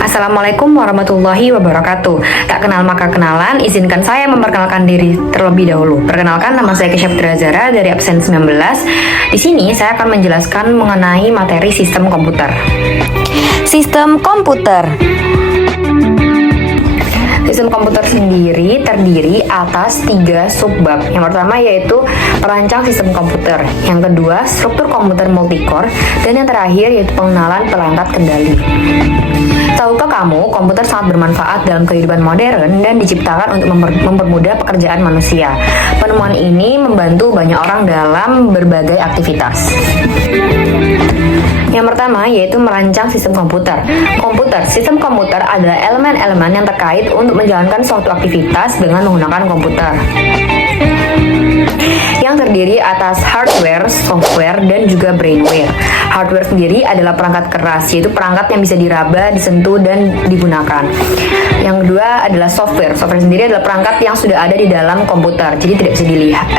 Assalamualaikum warahmatullahi wabarakatuh. Tak kenal maka kenalan, izinkan saya memperkenalkan diri terlebih dahulu. Perkenalkan, nama saya Kesha Fitria Zara dari absen 19. Di sini saya akan menjelaskan mengenai materi sistem komputer. Sistem komputer. Sistem komputer sendiri terdiri atas 3 subbab. Yang pertama yaitu perancang sistem komputer, yang kedua struktur komputer multicore, dan yang terakhir yaitu pengenalan perangkat kendali. Tahukah kamu, komputer sangat bermanfaat dalam kehidupan modern dan diciptakan untuk mempermudah pekerjaan manusia. Penemuan ini membantu banyak orang dalam berbagai aktivitas. Yang pertama yaitu merancang sistem komputer. Sistem komputer adalah elemen-elemen yang terkait untuk menjalankan suatu aktivitas dengan menggunakan komputer, yang terdiri atas hardware, software, dan juga brainware. Hardware sendiri adalah perangkat keras, yaitu perangkat yang bisa diraba, disentuh, dan digunakan. Yang kedua adalah software. Software sendiri adalah perangkat yang sudah ada di dalam komputer, jadi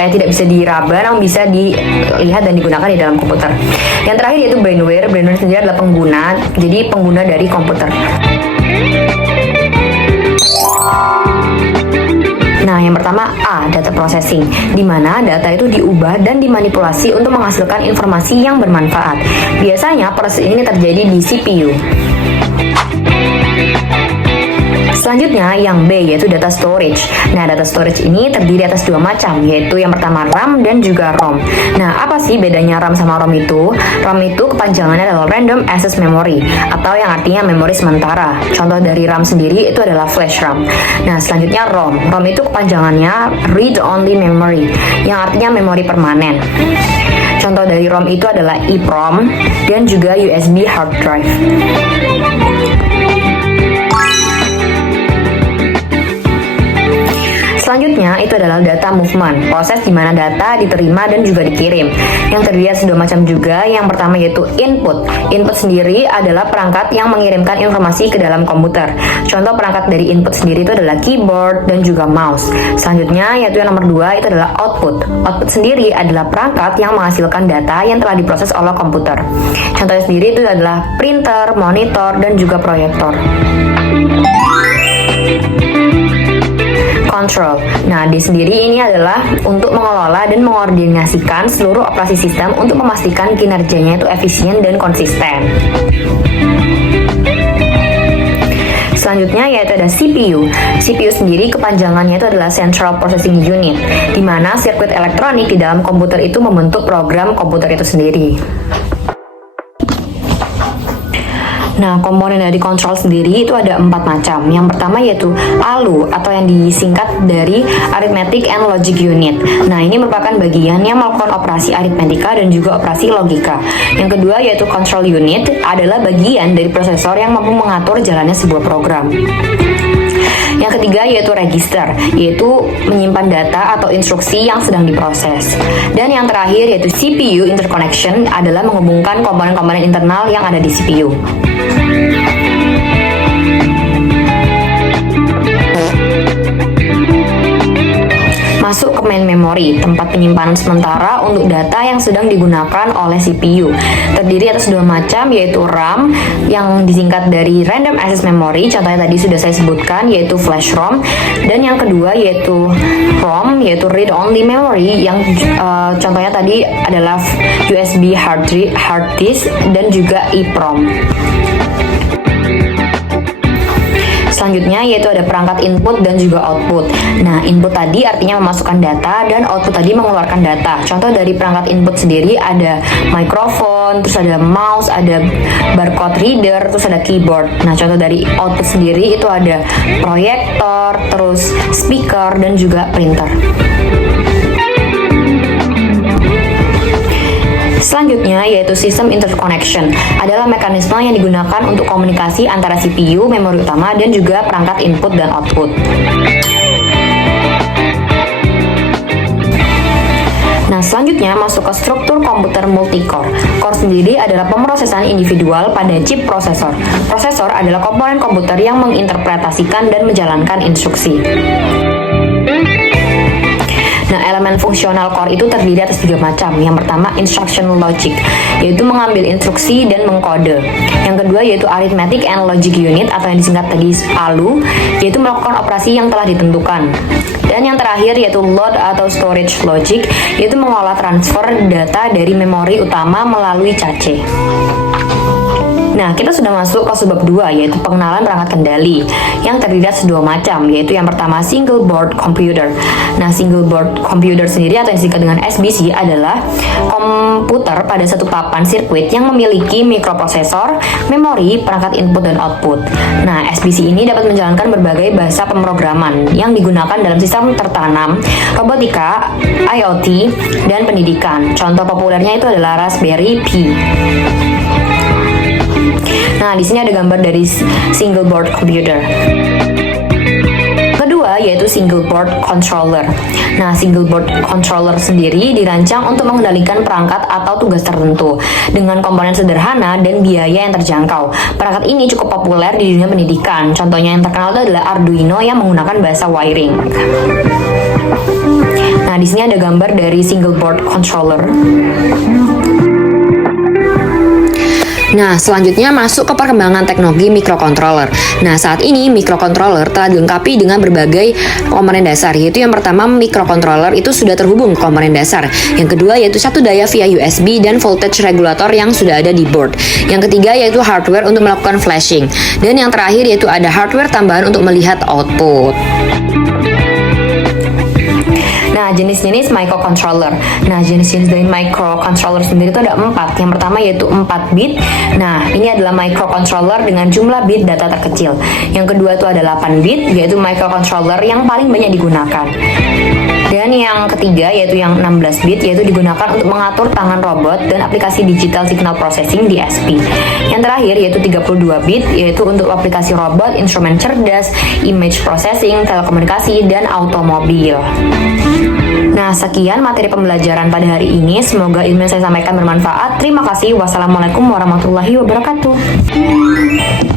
tidak bisa diraba, namun bisa dilihat dan digunakan di dalam komputer. Yang terakhir yaitu brainware. Brainware sendiri adalah pengguna, jadi pengguna dari komputer. Nah, yang pertama A, data processing, di mana data itu diubah dan dimanipulasi untuk menghasilkan informasi yang bermanfaat. Biasanya proses ini terjadi di CPU. Selanjutnya yang B yaitu data storage. Nah, data storage ini terdiri atas 2 macam, yaitu yang pertama RAM dan juga ROM. Nah, apa sih bedanya RAM sama ROM itu? RAM itu kepanjangannya adalah Random Access Memory, atau yang artinya memori sementara. Contoh dari RAM sendiri itu adalah flash RAM. Nah, selanjutnya ROM. ROM itu kepanjangannya Read Only Memory, yang artinya memori permanen. Contoh dari ROM itu adalah EEPROM dan juga USB hard drive. Selanjutnya itu adalah data movement, proses di mana data diterima dan juga dikirim, yang terdiri atas 2 macam juga. Yang pertama yaitu input. Input sendiri adalah perangkat yang mengirimkan informasi ke dalam komputer. Contoh perangkat dari input sendiri itu adalah keyboard dan juga mouse. Selanjutnya yaitu yang nomor 2 itu adalah output. Output sendiri adalah perangkat yang menghasilkan data yang telah diproses oleh komputer. Contohnya sendiri itu adalah printer, monitor, dan juga proyektor. Control. Nah, D sendiri ini adalah untuk mengelola dan mengordinasikan seluruh operasi sistem untuk memastikan kinerjanya itu efisien dan konsisten. Selanjutnya yaitu ada CPU. CPU sendiri kepanjangannya itu adalah Central Processing Unit, di mana sirkuit elektronik di dalam komputer itu membentuk program komputer itu sendiri. Nah, komponen dari kontrol sendiri itu ada 4 macam. Yang pertama yaitu ALU, atau yang disingkat dari Arithmetic and Logic Unit. Nah, ini merupakan bagian yang melakukan operasi aritmetika dan juga operasi logika. Yang kedua yaitu Control Unit, adalah bagian dari prosesor yang mampu mengatur jalannya sebuah program. Yang ketiga yaitu register, yaitu menyimpan data atau instruksi yang sedang diproses. Dan yang terakhir yaitu CPU interconnection, adalah menghubungkan komponen-komponen internal yang ada di CPU. Masuk ke main memory, tempat penyimpanan sementara untuk data yang sedang digunakan oleh CPU. Terdiri atas 2 macam, yaitu RAM yang disingkat dari Random Access Memory, contohnya tadi sudah saya sebutkan, yaitu flash ROM. Dan yang kedua yaitu ROM, yaitu Read Only Memory, yang contohnya tadi adalah USB hard disk dan juga EEPROM. Selanjutnya yaitu ada perangkat input dan juga output. Nah, input tadi artinya memasukkan data dan output tadi mengeluarkan data. Contoh dari perangkat input sendiri ada mikrofon, terus ada mouse, ada barcode reader, terus ada keyboard. Nah, contoh dari output sendiri itu ada proyektor, terus speaker, dan juga printer. Selanjutnya yaitu sistem interconnection, adalah mekanisme yang digunakan untuk komunikasi antara CPU, memori utama, dan juga perangkat input dan output. Nah, selanjutnya masuk ke struktur komputer multicore. Core sendiri adalah pemrosesan individual pada chip prosesor. Prosesor adalah komponen komputer yang menginterpretasikan dan menjalankan instruksi. Nah, elemen fungsional core itu terdiri atas 3 macam. Yang pertama, instruction logic, yaitu mengambil instruksi dan mengkode. Yang kedua yaitu Arithmetic and Logic Unit atau yang disingkat tadi ALU, yaitu melakukan operasi yang telah ditentukan. Dan yang terakhir yaitu Load atau Storage Logic, yaitu mengolah transfer data dari memori utama melalui cache. Nah, kita sudah masuk ke subbab 2, yaitu pengenalan perangkat kendali yang terdiri atas dua macam, yaitu yang pertama single board computer. Nah, single board computer sendiri atau yang disingkat dengan SBC adalah komputer pada satu papan sirkuit yang memiliki mikroprosesor, memori, perangkat input dan output. Nah, SBC ini dapat menjalankan berbagai bahasa pemrograman yang digunakan dalam sistem tertanam, robotika, IoT, dan pendidikan. Contoh populernya itu adalah Raspberry Pi. Nah, di sini ada gambar dari single board computer. Kedua yaitu single board controller. Nah, single board controller sendiri dirancang untuk mengendalikan perangkat atau tugas tertentu dengan komponen sederhana dan biaya yang terjangkau. Perangkat ini cukup populer di dunia pendidikan. Contohnya yang terkenal itu adalah Arduino yang menggunakan bahasa wiring. Nah, di sini ada gambar dari single board controller. Nah, selanjutnya masuk ke perkembangan teknologi microcontroller. Nah, saat ini microcontroller telah dilengkapi dengan berbagai komponen dasar, yaitu yang pertama microcontroller itu sudah terhubung ke komponen dasar. Yang kedua yaitu satu daya via USB dan voltage regulator yang sudah ada di board. Yang ketiga yaitu hardware untuk melakukan flashing. Dan yang terakhir yaitu ada hardware tambahan untuk melihat output. Nah, jenis-jenis microcontroller. Nah, jenis-jenis dari microcontroller sendiri itu ada 4. Yang pertama yaitu 4 bit. Nah, ini adalah microcontroller dengan jumlah bit data terkecil. Yang kedua itu ada 8 bit, yaitu microcontroller yang paling banyak digunakan. Dan yang ketiga yaitu yang 16 bit, yaitu digunakan untuk mengatur tangan robot dan aplikasi digital signal processing DSP. Yang terakhir yaitu 32 bit, yaitu untuk aplikasi robot, instrumen cerdas, image processing, telekomunikasi, dan automobil. Nah, sekian materi pembelajaran pada hari ini. Semoga ilmu yang saya sampaikan bermanfaat. Terima kasih. Wassalamualaikum warahmatullahi wabarakatuh.